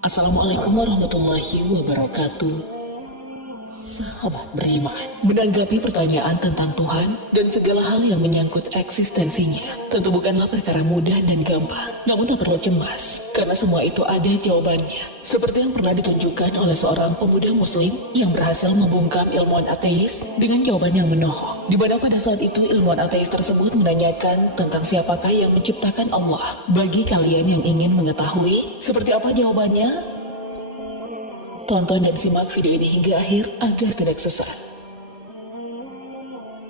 Assalamualaikum warahmatullahi wabarakatuh. Sahabat beriman, menanggapi pertanyaan tentang Tuhan dan segala hal yang menyangkut eksistensinya tentu bukanlah perkara mudah dan gampang. Namun tak perlu cemas, karena semua itu ada jawabannya. Seperti yang pernah ditunjukkan oleh seorang pemuda muslim yang berhasil membungkam ilmuwan ateis dengan jawaban yang menohok. Di mana pada saat itu ilmuwan ateis tersebut menanyakan tentang siapakah yang menciptakan Allah. Bagi kalian yang ingin mengetahui seperti apa jawabannya, tonton dan simak video ini hingga akhir agar tidak sesat.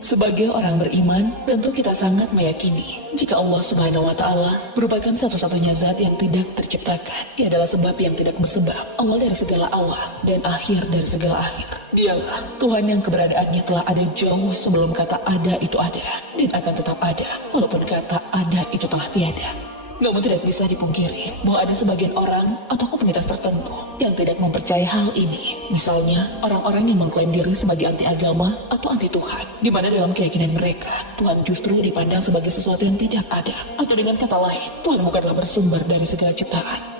Sebagai orang beriman, tentu kita sangat meyakini jika Allah Subhanahu wa Ta'ala merupakan satu-satunya zat yang tidak terciptakan. Ia adalah sebab yang tidak bersebab, awal dari segala awal dan akhir dari segala akhir. Dialah Tuhan yang keberadaannya telah ada jauh sebelum kata ada itu ada, dan akan tetap ada walaupun kata ada itu telah tiada. Namun tidak bisa dipungkiri bahwa ada sebagian orang atau komunitas tertentu yang tidak mempercayai hal ini. Misalnya, orang-orang yang mengklaim diri sebagai anti agama atau anti Tuhan, di mana dalam keyakinan mereka, Tuhan justru dipandang sebagai sesuatu yang tidak ada. Atau dengan kata lain, Tuhan bukanlah bersumber dari segala ciptaan.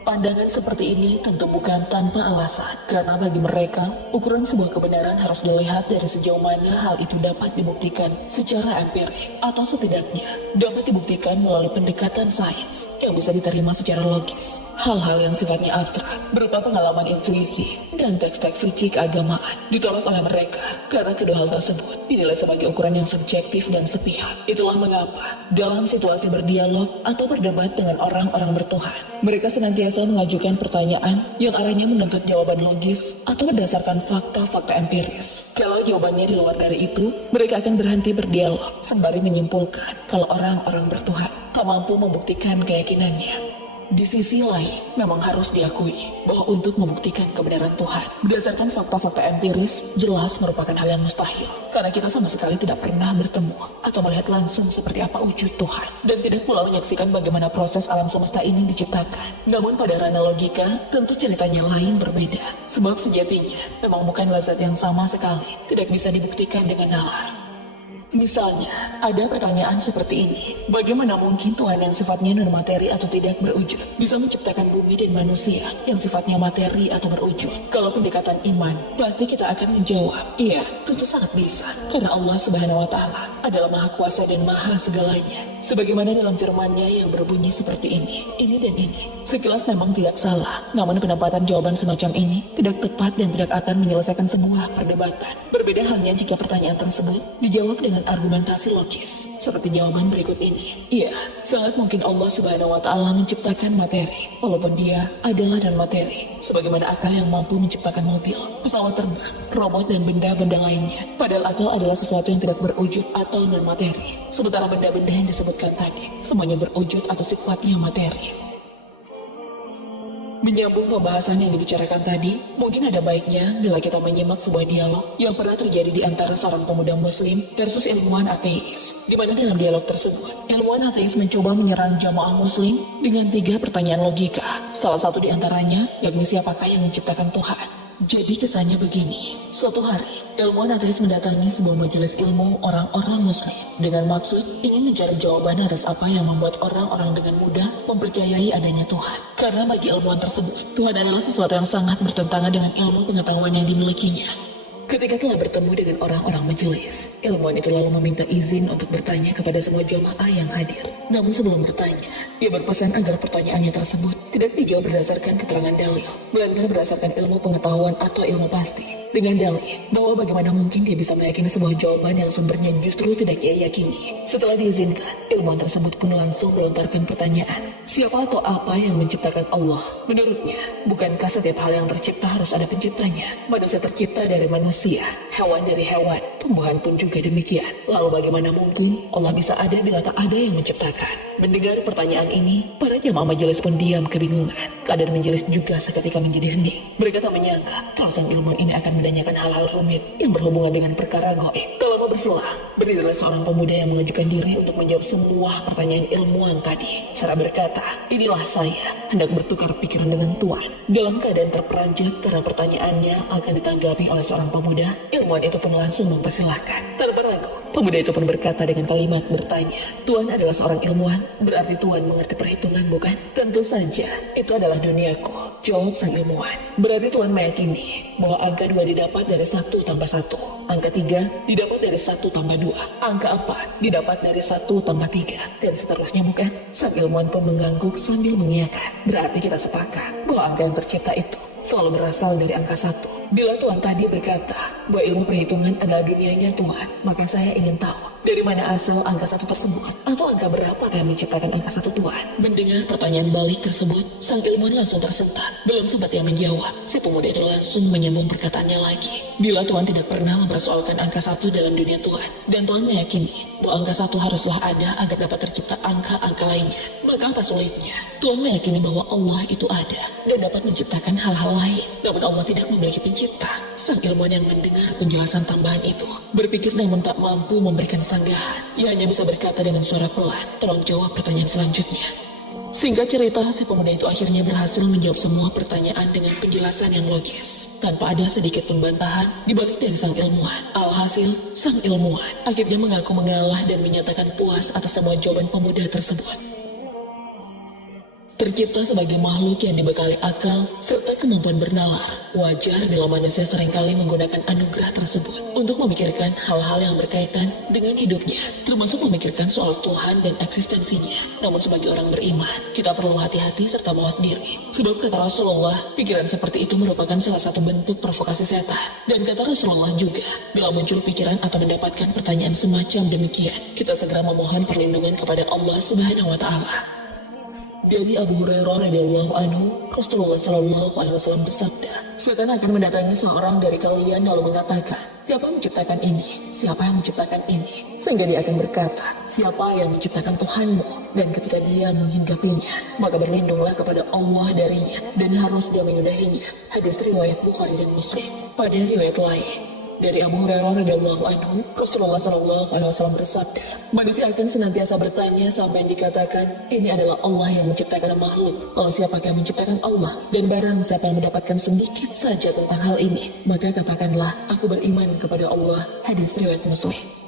Pandangan seperti ini tentu bukan tanpa alasan, karena bagi mereka, ukuran sebuah kebenaran harus dilihat dari sejauh mana hal itu dapat dibuktikan secara empirik, atau setidaknya dapat dibuktikan melalui pendekatan sains yang bisa diterima secara logis. Hal-hal yang sifatnya abstrak, berupa pengalaman intuisi dan teks-teks suci keagamaan, ditolak oleh mereka karena kedua hal tersebut dinilai sebagai ukuran yang subjektif dan sepihak. Itulah mengapa dalam situasi berdialog atau berdebat dengan orang-orang bertuhan, mereka senantiasa mengajukan pertanyaan yang arahnya menuntut jawaban logis atau berdasarkan fakta-fakta empiris. Kalau jawabannya di luar dari itu, mereka akan berhenti berdialog sembari menyimpulkan kalau orang-orang bertuhan tak mampu membuktikan keyakinannya. Di sisi lain, memang harus diakui bahwa untuk membuktikan kebenaran Tuhan berdasarkan fakta-fakta empiris jelas merupakan hal yang mustahil. Karena kita sama sekali tidak pernah bertemu atau melihat langsung seperti apa wujud Tuhan. Dan tidak pula menyaksikan bagaimana proses alam semesta ini diciptakan. Namun pada ranah logika, tentu ceritanya lain berbeda. Sebab sejatinya, memang bukan zat yang sama sekali. Tidak bisa dibuktikan dengan nalar. Misalnya, ada pertanyaan seperti ini. Bagaimana mungkin Tuhan yang sifatnya non-materi atau tidak berwujud bisa menciptakan bumi dan manusia yang sifatnya materi atau berwujud? Kalau pendekatan iman, pasti kita akan menjawab, iya, tentu sangat bisa. Karena Allah Subhanahu wa Ta'ala adalah Maha Kuasa dan Maha segalanya. Sebagaimana dalam firman-Nya yang berbunyi seperti ini dan ini. Sekilas memang tidak salah, namun penempatan jawaban semacam ini tidak tepat dan tidak akan menyelesaikan sebuah perdebatan. Berbeda halnya jika pertanyaan tersebut dijawab dengan argumentasi logis, seperti jawaban berikut ini. Iya, sangat mungkin Allah Subhanahu wa Ta'ala menciptakan materi, walaupun Dia adalah non materi. Sebagaimana akal yang mampu menciptakan mobil, pesawat terbang, robot dan benda-benda lainnya. Padahal akal adalah sesuatu yang tidak berwujud atau non materi. Sementara benda-benda yang disebutkan tadi, semuanya berwujud atau sifatnya materi. Menyambung pembahasan yang dibicarakan tadi, mungkin ada baiknya bila kita menyimak sebuah dialog yang pernah terjadi di antara seorang pemuda muslim versus ilmuwan ateis. Di mana dalam dialog tersebut, ilmuwan ateis mencoba menyerang jamaah muslim dengan 3 pertanyaan logika. Salah satu di antaranya, yakni siapakah yang menciptakan Tuhan? Jadi kesannya begini, suatu hari ilmuwan ateis mendatangi sebuah majelis ilmu orang-orang muslim dengan maksud ingin mencari jawaban atas apa yang membuat orang-orang dengan mudah mempercayai adanya Tuhan. Karena bagi ilmuwan tersebut, Tuhan adalah sesuatu yang sangat bertentangan dengan ilmu pengetahuan yang dimilikinya. Ketika telah bertemu dengan orang-orang majelis, ilmuwan itu lalu meminta izin untuk bertanya kepada semua jamaah yang hadir. Namun sebelum bertanya, ia berpesan agar pertanyaannya tersebut tidak dijawab berdasarkan keterangan dalil, melainkan berdasarkan ilmu pengetahuan atau ilmu pasti. Dengan dalih bahwa bagaimana mungkin dia bisa meyakini sebuah jawaban yang sumbernya justru tidak ia yakini. Setelah diizinkan, ilmuwan tersebut pun langsung melontarkan pertanyaan. Siapa atau apa yang menciptakan Allah? Menurutnya, bukankah setiap hal yang tercipta harus ada penciptanya? Manusia tercipta dari manusia, hewan dari hewan, tumbuhan pun juga demikian. Lalu bagaimana mungkin Allah bisa ada bila tak ada yang menciptakan? Mendengar pertanyaan ini, para jamaah majelis pun diam kebingungan. Keadaan majelis juga seketika menjadi hening. Mereka tak menyangka kalau sang ilmuwan ini akan menanyakan hal-hal rumit yang berhubungan dengan perkara gaib. Tak lama berselah, berdirilah seorang pemuda yang mengajukan diri untuk menjawab semua pertanyaan ilmuwan tadi. Sarah berkata, inilah saya, hendak bertukar pikiran dengan Tuan. Dalam keadaan terperanjat karena pertanyaannya akan ditanggapi oleh seorang pemuda, ilmuwan itu pun langsung mempersilahkan. Tanpa ragu, pemuda itu pun berkata dengan kalimat bertanya, Tuan adalah seorang ilmuwan, berarti Tuan mengerti perhitungan bukan? Tentu saja, itu adalah duniaku, jawab sang ilmuwan. Berarti Tuan meyakini bahwa angka 2 didapat dari 1 tambah 1. Angka 3 didapat dari 1 tambah 2. Angka 4 didapat dari 1 tambah 3. Dan seterusnya bukan? Sang ilmuwan pun mengangguk sambil mengiyakan. Berarti kita sepakat bahwa angka yang tercipta itu selalu berasal dari angka 1. Bila Tuan tadi berkata bahwa ilmu perhitungan adalah dunianya Tuan, maka saya ingin tahu dari mana asal angka 1 tersebut, atau angka berapa yang menciptakan angka 1 Tuan? Mendengar pertanyaan balik tersebut, sang ilmuwan langsung tersentak. Belum sempat ia menjawab, si pemuda itu langsung menyambung perkataannya lagi. Bila Tuan tidak pernah mempersoalkan angka 1 dalam dunia Tuan, dan Tuan meyakini bahwa angka 1 haruslah ada agar dapat tercipta angka-angka lainnya, maka apa sulitnya? Tuan meyakini bahwa Allah itu ada dan dapat menciptakan hal-hal lain, namun Allah tidak memiliki pencipta. Sang ilmuwan yang mendengar penjelasan tambahan itu berpikir namun tak mampu memberikan sanggahan. Ia hanya bisa berkata dengan suara pelan, tolong jawab pertanyaan selanjutnya. Singkat cerita, si pemuda itu akhirnya berhasil menjawab semua pertanyaan dengan penjelasan yang logis, tanpa ada sedikit pun bantahan dibalik dari sang ilmuwan. Alhasil, sang ilmuwan akhirnya mengaku mengalah dan menyatakan puas atas semua jawaban pemuda tersebut. Tercipta sebagai makhluk yang dibekali akal serta kemampuan bernalar, wajar bila manusia seringkali menggunakan anugerah tersebut untuk memikirkan hal-hal yang berkaitan dengan hidupnya, termasuk memikirkan soal Tuhan dan eksistensinya. Namun sebagai orang beriman, kita perlu hati-hati serta mawas diri. Sebab kata Rasulullah, pikiran seperti itu merupakan salah satu bentuk provokasi setan. Dan kata Rasulullah juga, bila muncul pikiran atau mendapatkan pertanyaan semacam demikian, kita segera memohon perlindungan kepada Allah Subhanahu wa Ta'ala. Dari Abu Hurairah radhiyallahu anhu, Rasulullah Shallallahu alaihi wasallam bersabda, setan akan mendatangi seorang dari kalian lalu mengatakan, siapa yang menciptakan ini? Siapa yang menciptakan ini? Sehingga dia akan berkata, siapa yang menciptakan Tuhanmu? Dan ketika dia menghinggapinya, maka berlindunglah kepada Allah darinya, dan harus dia menyudahinya. Hadis riwayat Bukhari dan Muslim. Pada riwayat lain, dari Abu Hurairah radhiyallahu anhu, Rasulullah Shallallahu alaihi wasallam bersabda, manusia akan senantiasa bertanya sampai dikatakan, ini adalah Allah yang menciptakan makhluk. Lalu siapakah yang menciptakan Allah? Dan barang siapa yang mendapatkan sedikit saja tentang hal ini, maka katakanlah, aku beriman kepada Allah. Hadis riwayat Muslim.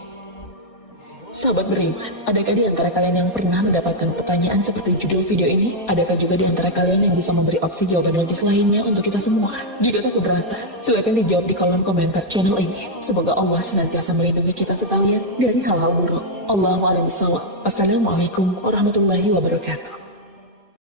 Sahabat beriman, adakah di antara kalian yang pernah mendapatkan pertanyaan seperti judul video ini? Adakah juga di antara kalian yang bisa memberi opsi jawaban logis lainnya untuk kita semua? Jika tak keberatan, silakan dijawab di kolom komentar channel ini. Semoga Allah senantiasa melindungi kita sekalian dari hal-hal buruk. Allahu a'lam bishawab. Assalamualaikum warahmatullahi wabarakatuh.